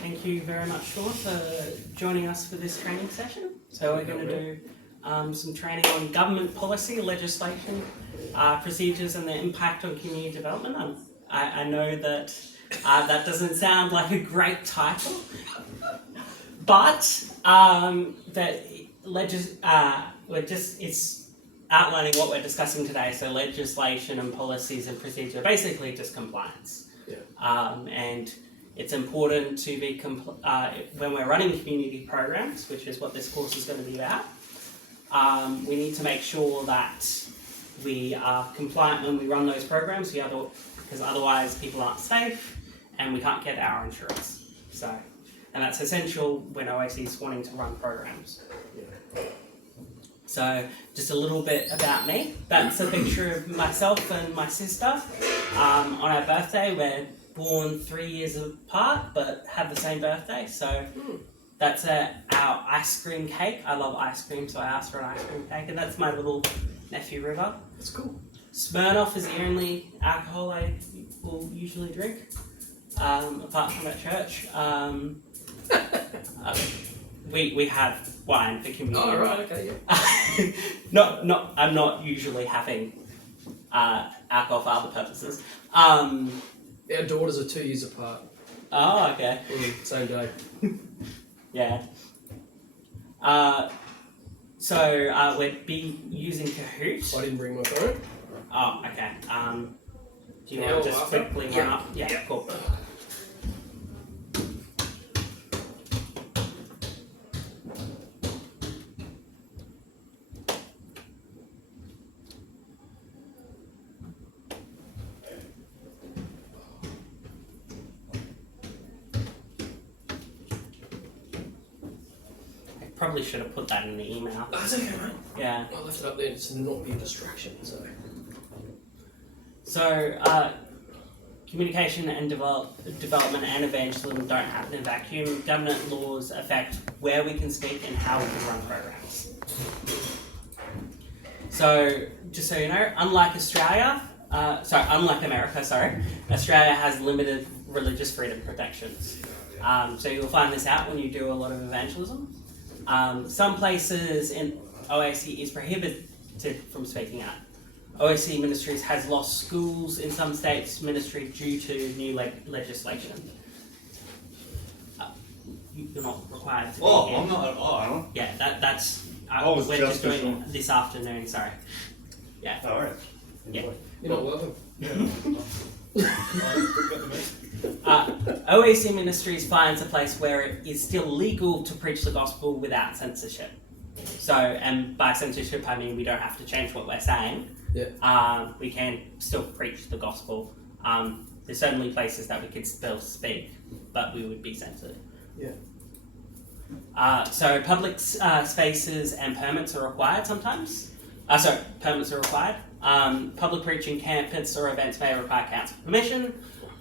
Thank you very much, Sean, for joining us for this training session. So we're going to do some training on government policy, legislation, procedures and the impact on community development. I know that that doesn't sound like a great title, but it's outlining what we're discussing today. So legislation and policies and procedure, basically just compliance. And it's important to be when we're running community programs, which is what this course is going to be about. We need to make sure that we are compliant when we run those programs, because otherwise people aren't safe and we can't get our insurance. And that's essential when OAC is wanting to run programs. So just a little bit about me. That's a picture of myself and my sister on our birthday. We're born 3 years apart but have the same birthday. So that's our ice cream cake. I love ice cream, so I asked for an ice cream cake. And that's my little nephew River. That's cool. Smirnoff is the only alcohol I will usually drink, apart from at church. We have wine for community. Oh, right, okay, yeah. I'm not usually having alcohol for other purposes. Our daughters are 2 years apart. Oh, okay. Same day. Yeah. So we'd be using Kahoot. I didn't bring my phone. Oh, okay. Do you Now want to just after? quickly Yeah. run up? Yeah, cool. Probably should have put that in the email. That's okay, mate. Yeah. I left it up there to not be a distraction, so. So, communication and development and evangelism don't happen in a vacuum. Government laws affect where we can speak and how we can run programs. So, just so you know, unlike America, Australia has limited religious freedom protections. So you'll find this out when you do a lot of evangelism. Some places in OAC is prohibited from speaking out. OAC Ministries has lost schools in some states' ministry due to new legislation. You're not required to be here. I'm not. Oh, am I? Yeah, that's. was we're just just doing this afternoon. Sorry. Yeah. All right. Yeah. You're not welcome. OAC Ministries finds a place where it is still legal to preach the gospel without censorship. So, and by censorship I mean we don't have to change what we're saying. Yeah. We can still preach the gospel. There's certainly places that we could still speak, but we would be censored. Yeah. So public spaces and permits are required sometimes. Permits are required. Public preaching campus or events may require council permission.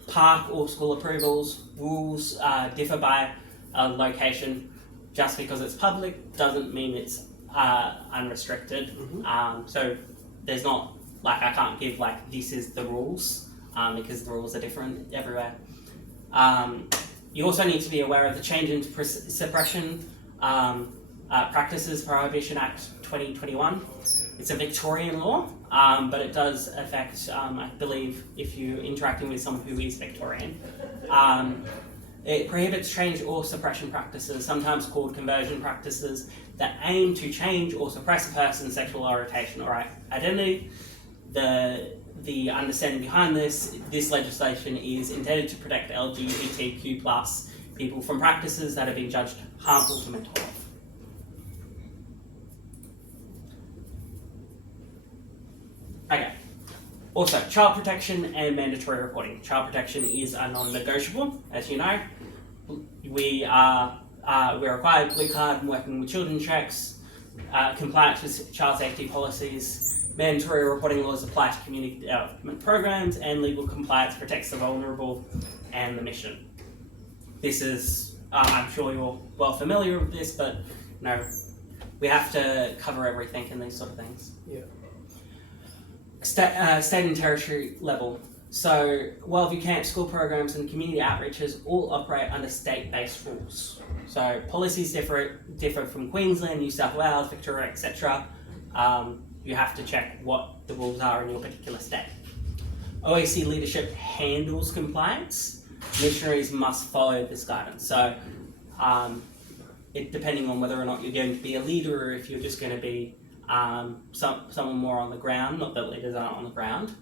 Park or school approvals. Rules differ by location. Just because it's public doesn't mean it's unrestricted. So there's not, I can't give this is the rules, because the rules are different everywhere. You also need to be aware of the change in suppression practices Prohibition Act 2021. It's a Victorian law, but it does affect, I believe, if you're interacting with someone who is Victorian. It prohibits change or suppression practices, sometimes called conversion practices, that aim to change or suppress a person's sexual orientation or identity. The understanding behind this legislation is intended to protect LGBTQ+ people from practices that have been judged harmful to mental health. Okay. Also, child protection and mandatory reporting. Child protection is a non-negotiable, as you know. We're required blue card and working with children checks, compliance with child safety policies, mandatory reporting laws apply to community development programs, and legal compliance protects the vulnerable and the mission. This is, I'm sure you're well familiar with this, but we have to cover everything in these sort of things. Yeah. State and territory level. So, Wellview Camp school programs and community outreaches all operate under state-based rules. So, policies differ from Queensland, New South Wales, Victoria, etc. You have to check what the rules are in your particular state. OAC leadership handles compliance. Missionaries must follow this guidance. So, depending on whether or not you're going to be a leader or if you're just going to be someone more on the ground, not that leaders aren't on the ground,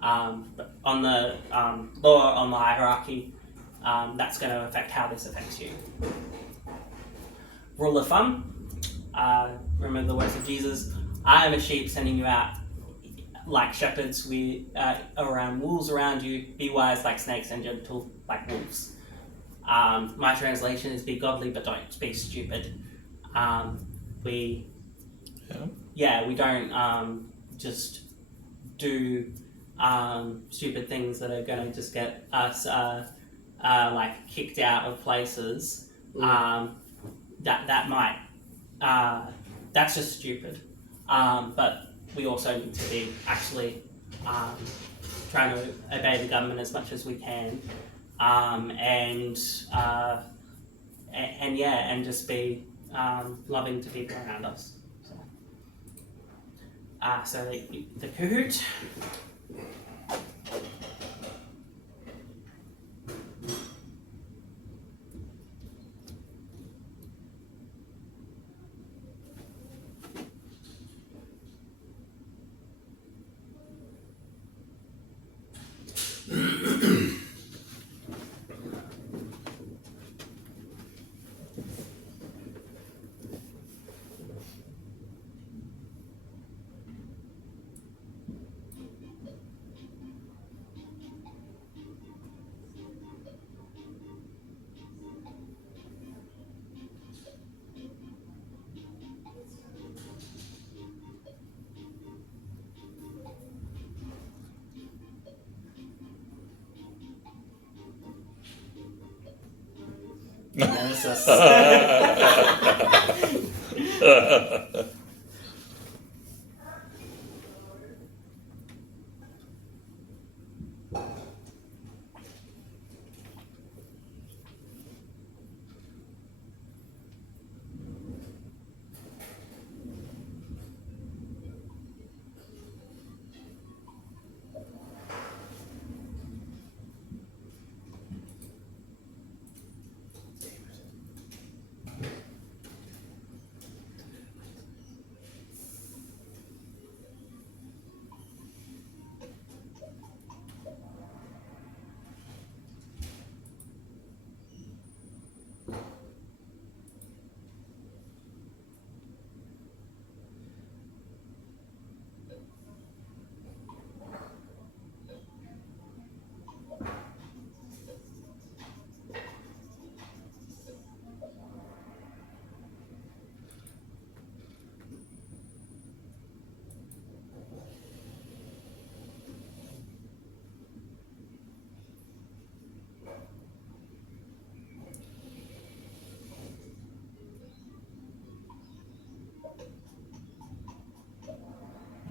but on the lower on the hierarchy, that's going to affect how this affects you. Rule of thumb, remember the words of Jesus, I am a sheep sending you out like shepherds around wolves around you, be wise like snakes and gentle like wolves. My translation is be godly but don't be stupid. We don't just do stupid things that are going to just get us like kicked out of places. That's just stupid. But we also need to be actually trying to obey the government as much as we can, and just be loving to people around us. So the Kahoot. Nemesis.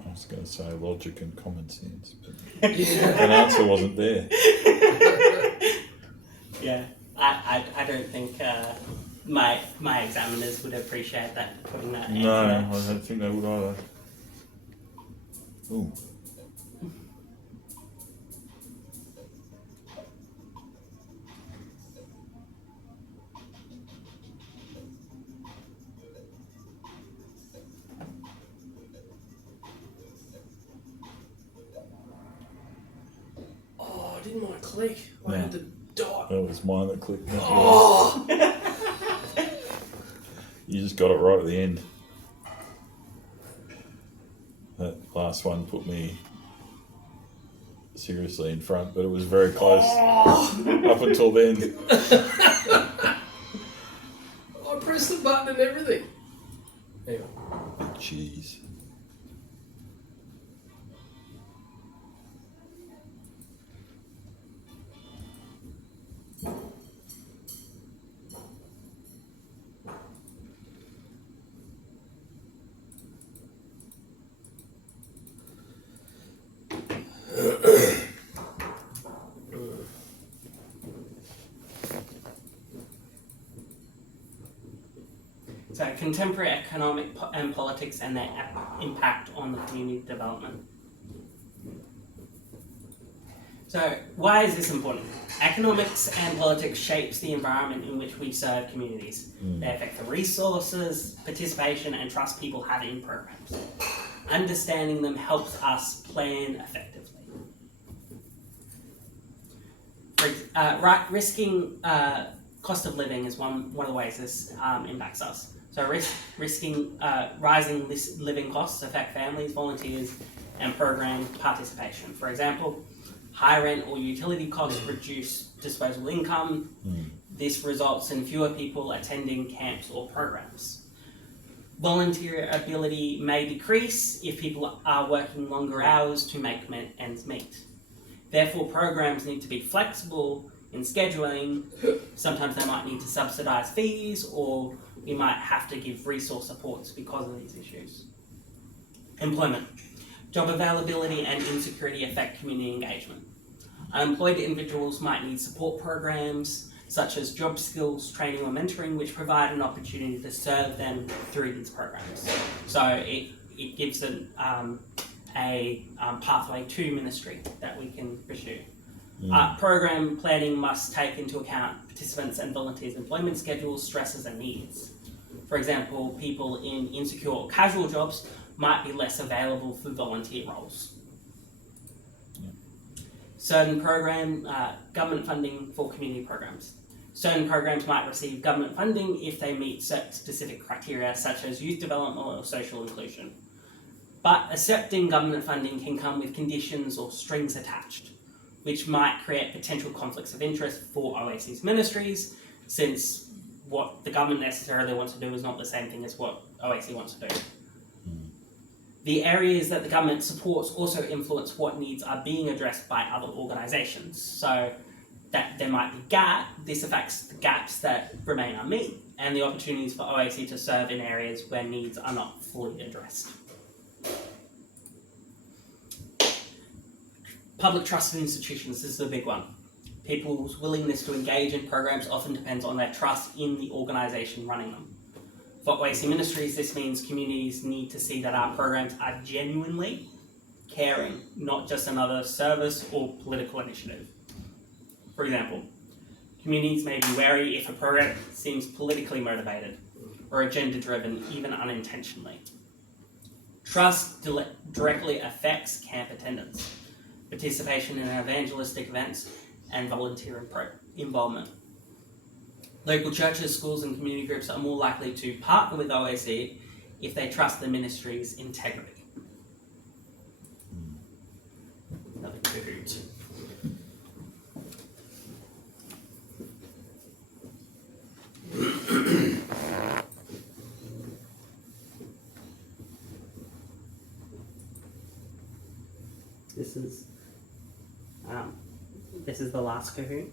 I was going to say logic and common sense, but an answer wasn't there. Yeah, I don't think my examiners would appreciate that, putting that answer No, there. I don't think they would either. Ooh. Oh, I didn't want to click. I No. had the dot. That was mine that clicked. Oh! You just got it right at the end. That last one put me seriously in front, but it was very close up until then. I pressed the button and everything. Anyway. Jeez. So contemporary economic and politics and their impact on the community development. So why is this important? Economics and politics shapes the environment in which we serve communities. They affect the resources, participation, and trust people have in programs. Understanding them helps us plan effectively. Risking cost of living is one of the ways this impacts us. So risking rising living costs affect families, volunteers, and program participation. For example, high rent or utility costs reduce disposable income. This results in fewer people attending camps or programs. Volunteer ability may decrease if people are working longer hours to make ends meet. Therefore, programs need to be flexible in scheduling. Sometimes they might need to subsidise fees, or we might have to give resource supports because of these issues. Employment. Job availability and insecurity affect community engagement. Unemployed individuals might need support programs such as job skills, training or mentoring, which provide an opportunity to serve them through these programs. So it gives a pathway to ministry that we can pursue. Program planning must take into account participants and volunteers' employment schedules, stresses and needs. For example, people in insecure or casual jobs might be less available for volunteer roles. Certain government funding for community programs. Certain programs might receive government funding if they meet certain specific criteria such as youth development or social inclusion. But accepting government funding can come with conditions or strings attached, which might create potential conflicts of interest for OAC's ministries, since what the government necessarily wants to do is not the same thing as what OAC wants to do. The areas that the government supports also influence what needs are being addressed by other organisations. So that there might be this affects the gaps that remain unmet and the opportunities for OAC to serve in areas where needs are not fully addressed. Public trust in institutions, this is a big one. People's willingness to engage in programs often depends on their trust in the organisation running them. For OAC Ministries, this means communities need to see that our programs are genuinely caring, not just another service or political initiative. For example, communities may be wary if a program seems politically motivated or agenda-driven, even unintentionally. Trust directly affects camp attendance, participation in evangelistic events, and volunteer involvement. Local churches, schools, and community groups are more likely to partner with OAC if they trust the ministry's integrity. Another Kahoot. This is the last Kahoot.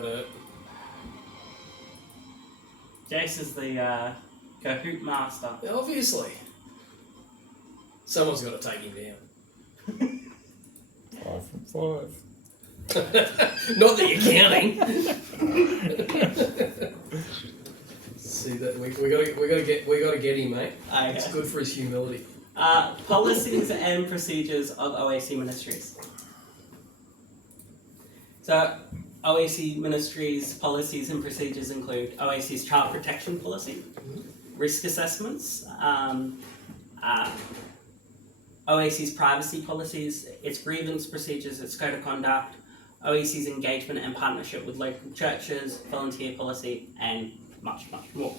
But Jace is the Kahoot master. obviously, someone's got to take him down. 5 from 5. Not that you're counting. See that we gotta get him, mate. Okay. It's good for his humility. Policies and procedures of OAC ministries. So, OAC ministries' policies and procedures include OAC's child protection policy, risk assessments, OAC's privacy policies, its grievance procedures, its code of conduct, OAC's engagement and partnership with local churches, volunteer policy, and much, much more.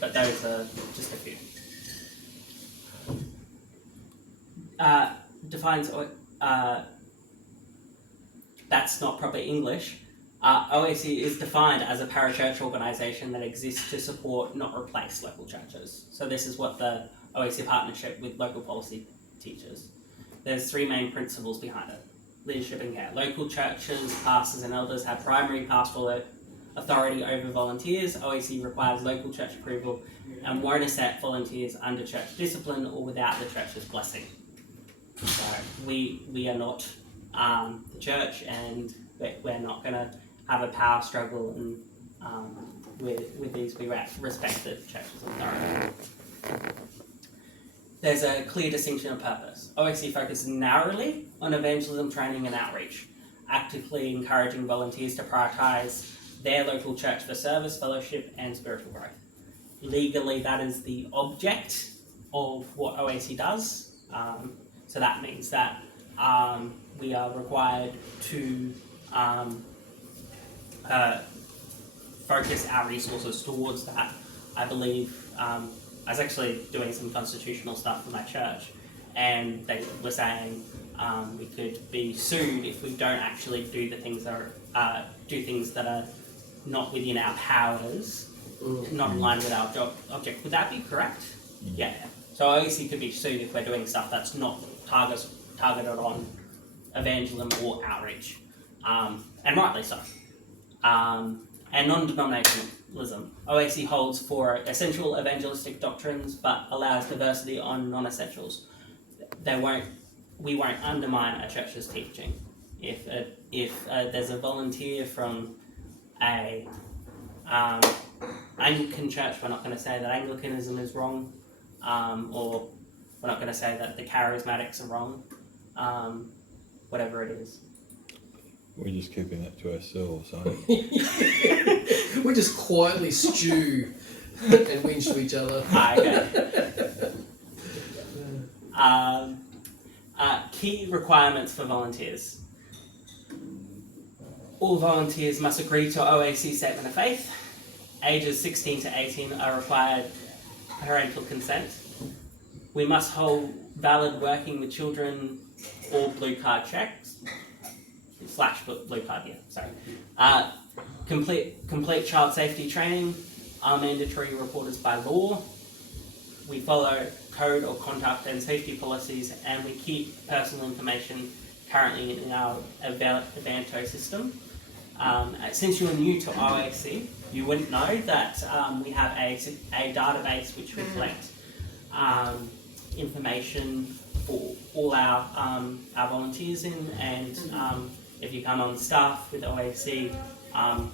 But those are just a few. Defines, that's not proper English. OAC is defined as a parachurch organisation that exists to support, not replace, local churches. So this is what the OAC partnership with local policy teaches. There's 3 main principles behind it. Leadership and care. Local churches, pastors and elders have primary pastoral authority over volunteers. OAC requires local church approval and won't accept volunteers under church discipline or without the church's blessing. So we are not the church, and we're not going to have a power struggle, and with these we respect the church's authority. There's a clear distinction of purpose. OAC focuses narrowly on evangelism, training and outreach, actively encouraging volunteers to prioritise their local church for service, fellowship and spiritual growth. Legally, that is the object of what OAC does. So that means that we are required to focus our resources towards that. I believe I was actually doing some constitutional stuff for my church, and they were saying we could be sued if we don't actually do the things that are do things that are not within our powers, not in line with our job object. Would that be correct? Yeah. So OAC could be sued if we're doing stuff that's not targeted on evangelism or outreach, and rightly so. And non-denominationalism. OAC holds for essential evangelistic doctrines, but allows diversity on non-essentials. We won't undermine a church's teaching. If there's a volunteer from a Anglican church, we're not going to say that Anglicanism is wrong, or we're not going to say that the charismatics are wrong. Whatever it is. We're just keeping that to ourselves, aren't we? We just quietly stew and whinge to each other. Okay. Key requirements for volunteers. All volunteers must agree to OAC Statement of Faith. Ages 16 to 18 are required parental consent. We must hold valid working with children or blue card checks. / blue card, yeah, sorry. Complete child safety training are mandatory reporters by law. We follow code of conduct and safety policies, and we keep personal information currently in our Avanto system. Since you're new to OAC, you wouldn't know that we have a database which we collect information for all our volunteers in, and if you come on staff with OAC,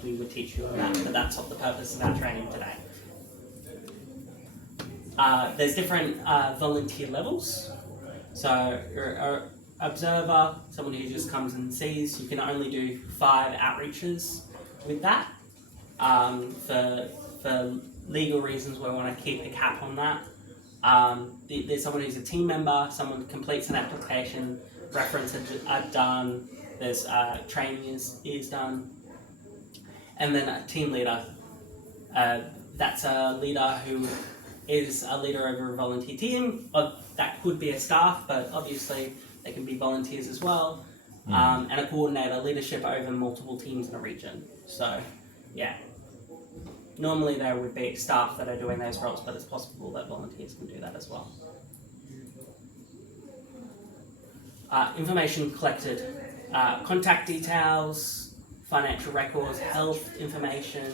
we would teach you on that, but that's not the purpose of our training today. There's different volunteer levels. So you're an observer, someone who just comes and sees. You can only do 5 outreaches with that. For legal reasons, we want to keep a cap on that. There's someone who's a team member, someone completes an application, references are done, there's training is done, and then a team leader. That's a leader who is a leader over a volunteer team. That could be a staff, but obviously they can be volunteers as well. And a coordinator, leadership over multiple teams in a region. So, yeah. Normally there would be staff that are doing those roles, but it's possible that volunteers can do that as well. Information collected. Contact details, financial records, health information,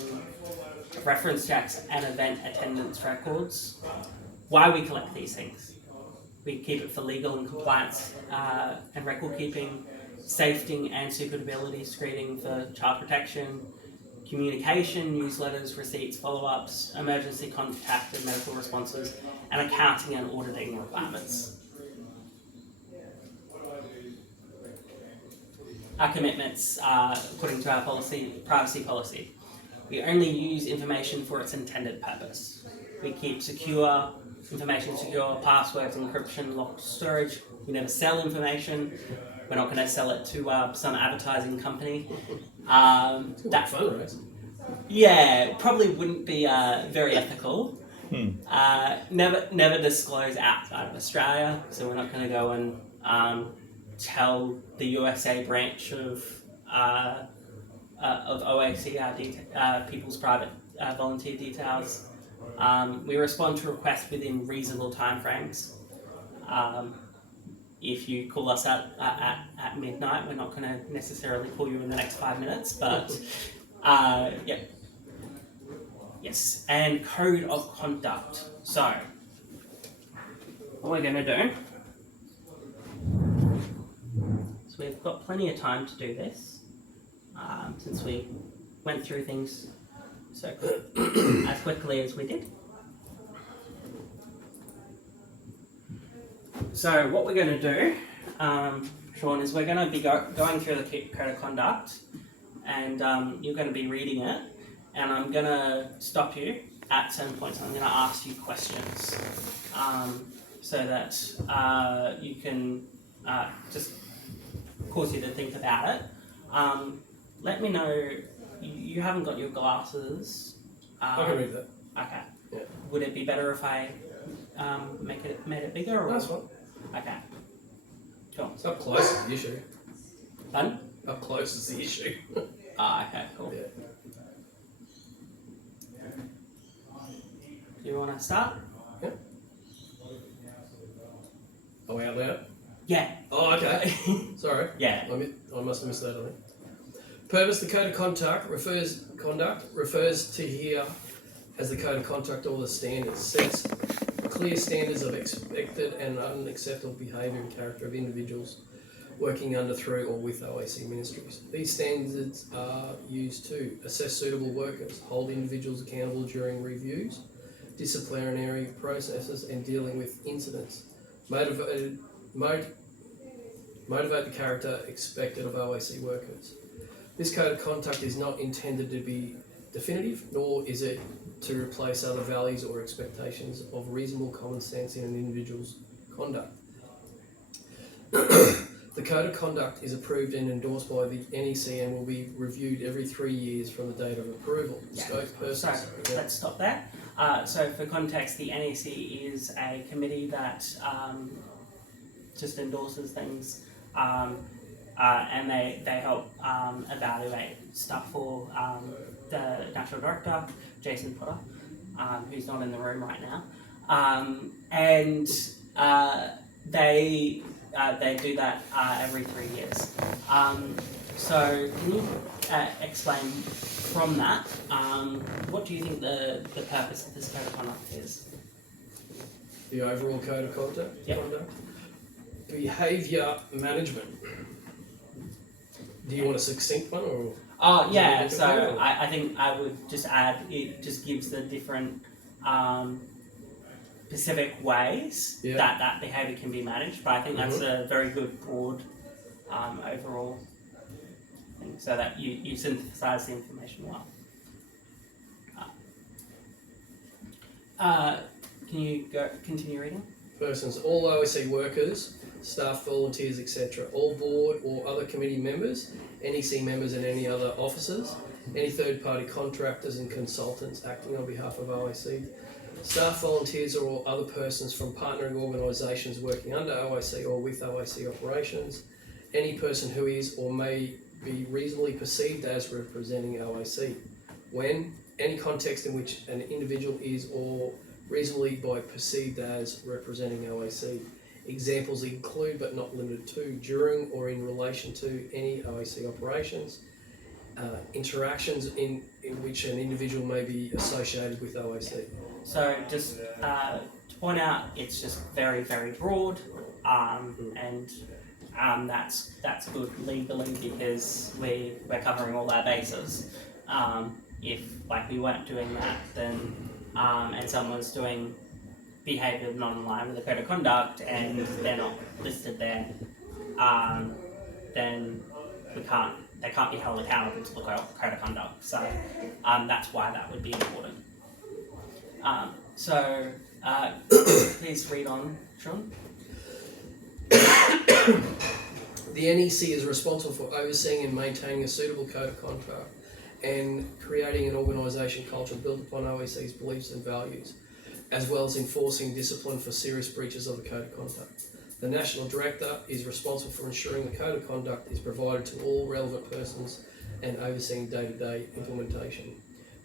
reference checks, and event attendance records. Why we collect these things? We keep it for legal and compliance and record keeping, safety and suitability screening for child protection, communication, newsletters, receipts, follow-ups, emergency contact and medical responses, and accounting and auditing requirements. Our commitments according to our privacy policy. We only use information for its intended purpose. We keep information secure, passwords, encryption, locked storage. We never sell information. We're not going to sell it to some advertising company. That's fun, right? Yeah, probably wouldn't be very ethical. Never disclose outside of Australia, so we're not going to go and tell the USA branch of OAC our people's private volunteer details. We respond to requests within reasonable timeframes. If you call us at midnight, we're not going to necessarily call you in the next 5 minutes, but yeah. Yes, and code of conduct. So, what we're going to do, so we've got plenty of time to do this, since we went through things so as quickly as we did. So what we're going to do, Sean, is we're going to be going through the code of conduct, and you're going to be reading it, and I'm going to stop you at certain points, and I'm going to ask you questions, so that you can just cause you to think about it. Let me know, you haven't got your glasses. I can read that. Okay. Yeah. Would it be better if I made it bigger? Or? That's fine. Okay. Cool. It's up close is the issue. Pardon? Up close is the issue. Okay, cool. Yeah. Do you want to start? Yeah. Are we out loud? Yeah. Oh, okay. Sorry. Yeah. I must have missed that, I think. Purpose: the code of conduct refers to here as the code of conduct or the standards. Sets clear standards of expected and unacceptable behaviour and character of individuals working under, through or with OAC ministries. These standards are used to assess suitable workers, hold individuals accountable during reviews, disciplinary processes and dealing with incidents, motivate the character expected of OAC workers. This code of conduct is not intended to be definitive, nor is it to replace other values or expectations of reasonable common sense in an individual's conduct. The code of conduct is approved and endorsed by the NEC and will be reviewed every 3 years from the date of approval. Yeah. Scope, purposes. So let's stop there. So for context, the NEC is a committee that just endorses things, and they help evaluate stuff for the National Director, Jason Potter, who's not in the room right now, and they do that every 3 years. So can you explain from that, what do you think the purpose of this code of conduct is? The overall code of conduct? Yep. Behaviour management. Do you want a succinct one or? Oh yeah, Is it so or? I think I would just add, it just gives the different specific ways Yeah. that behaviour can be managed, but I think that's a very good broad overall thing, so that you synthesise the information well. Can you continue reading? Persons, all OSC workers, staff, volunteers, etc., all board or other committee members, NEC members and any other officers, any third-party contractors and consultants acting on behalf of OIC, staff, volunteers or all other persons from partnering organisations working under OIC or with OIC operations, any person who is or may be reasonably perceived as representing OIC. When any context in which an individual is or reasonably by perceived as representing OIC. Examples include but not limited to during or in relation to any OIC operations, interactions in which an individual may be associated with OAC. So just to point out, it's just very, very broad, and that's good legally because we're covering all our bases. If we weren't doing that, then and someone's doing behaviour not in line with the code of conduct and they're not listed there, then they can't be held accountable to the code of conduct. So that's why that would be important. Please read on, Sean. The NEC is responsible for overseeing and maintaining a suitable code of conduct and creating an organisation culture built upon OEC's beliefs and values, as well as enforcing discipline for serious breaches of the code of conduct. The National Director is responsible for ensuring the code of conduct is provided to all relevant persons and overseeing day-to-day implementation.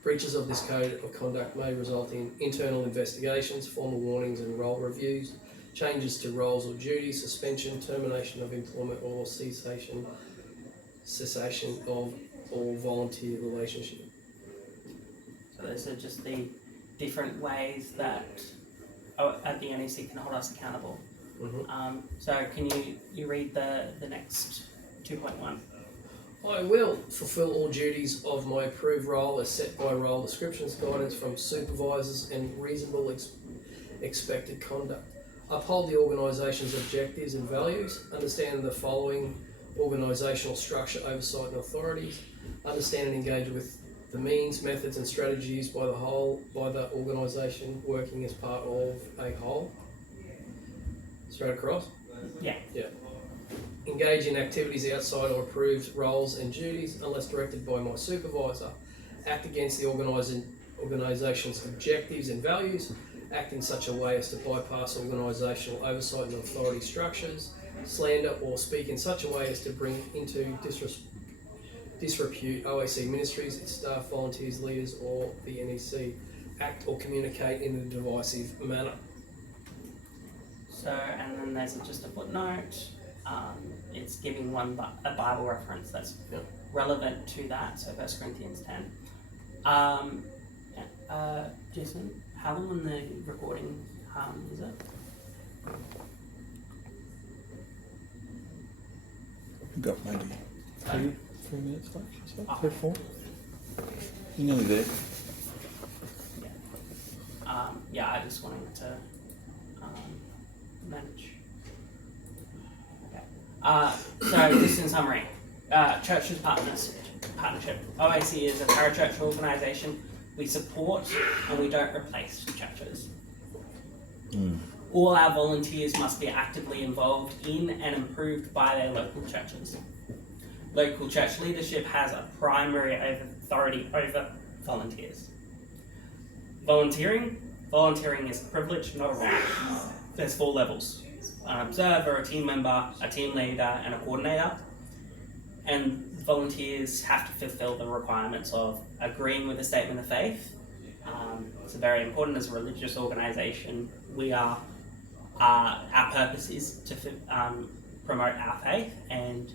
Breaches of this code of conduct may result in internal investigations, formal warnings and role reviews, changes to roles or duties, suspension, termination of employment or cessation of all volunteer relationship. So those are just the different ways that the NEC can hold us accountable. Mm-hmm. So can you read the next 2.1? I will fulfil all duties of my approved role as set by role descriptions, guidance from supervisors and reasonable expected conduct. Uphold the organisation's objectives and values, understand the following organisational structure, oversight and authorities, understand and engage with the means, methods and strategies by the organisation working as part of a whole. Straight across? Yeah. Engage in activities outside or approved roles and duties unless directed by my supervisor. Act against the organisation's objectives and values. Act in such a way as to bypass organisational oversight and authority structures. Slander or speak in such a way as to bring into disrepute OAC ministries, its staff, volunteers, leaders or the NEC. Act or communicate in a divisive manner. So, and then there's just a footnote. It's giving a Bible reference that's relevant to that. So 1 Corinthians 10. Jason, how long on the recording is it? We've got maybe 3 minutes left, is that? 3 or 4? You're nearly there. Yeah, I just wanted to manage. Okay. So just in summary, churches partnership. OAC is a parachurch organisation. We support and we don't replace churches. All our volunteers must be actively involved in and improved by their local churches. Local church leadership has a primary authority over volunteers. Volunteering is a privilege, not a right. There's 4 levels: an observer, a team member, a team leader, and a coordinator. And volunteers have to fulfill the requirements of agreeing with a statement of faith. It's very important as a religious organisation. Our purpose is to promote our faith, and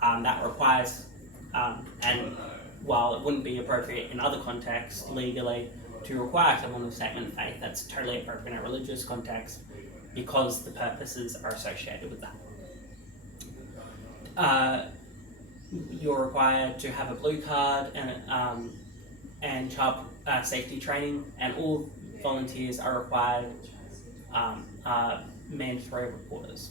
that requires, and while it wouldn't be appropriate in other contexts legally to require someone with a statement of faith, that's totally appropriate in a religious context because the purposes are associated with that. You're required to have a blue card and child safety training, and all volunteers are required mandatory reporters.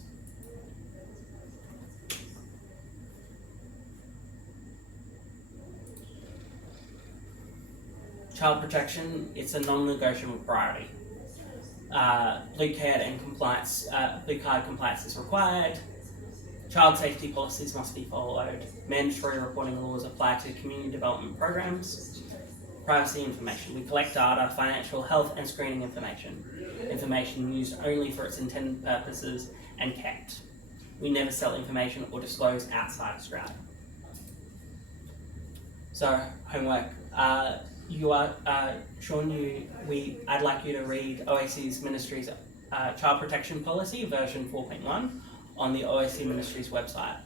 Child protection, it's a non-negotiable priority. Blue card compliance is required. Child safety policies must be followed. Mandatory reporting laws apply to community development programs. Privacy information. We collect data, financial, health and screening information. Information used only for its intended purposes and kept. We never sell information or disclose outside Australia. So, homework. Sean, I'd like you to read OAC's Ministry's Child Protection Policy, version 4.1, on the OAC Ministry's website.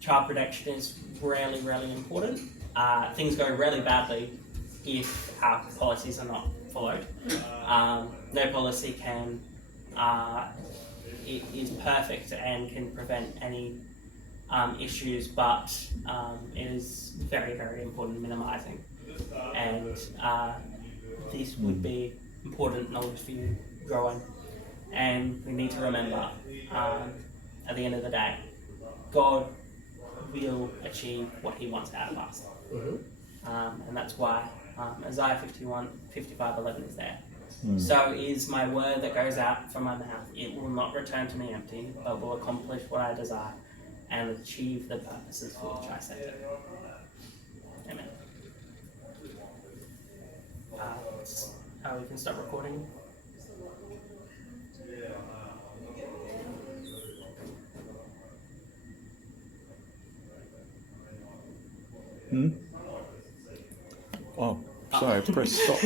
child protection is really, really important. Things go really badly if our policies are not followed. No policy is perfect and can prevent any issues, but it is very, very important minimising. And this would be important knowledge for you growing. And we need to remember, at the end of the day, God will achieve what He wants out of us. And that's why Isaiah 55:11 is there. So is my word that goes out from my mouth. It will not return to me empty, but will accomplish what I desire and achieve the purposes for which I sent it. Amen. We can start recording. Oh, sorry, press stop.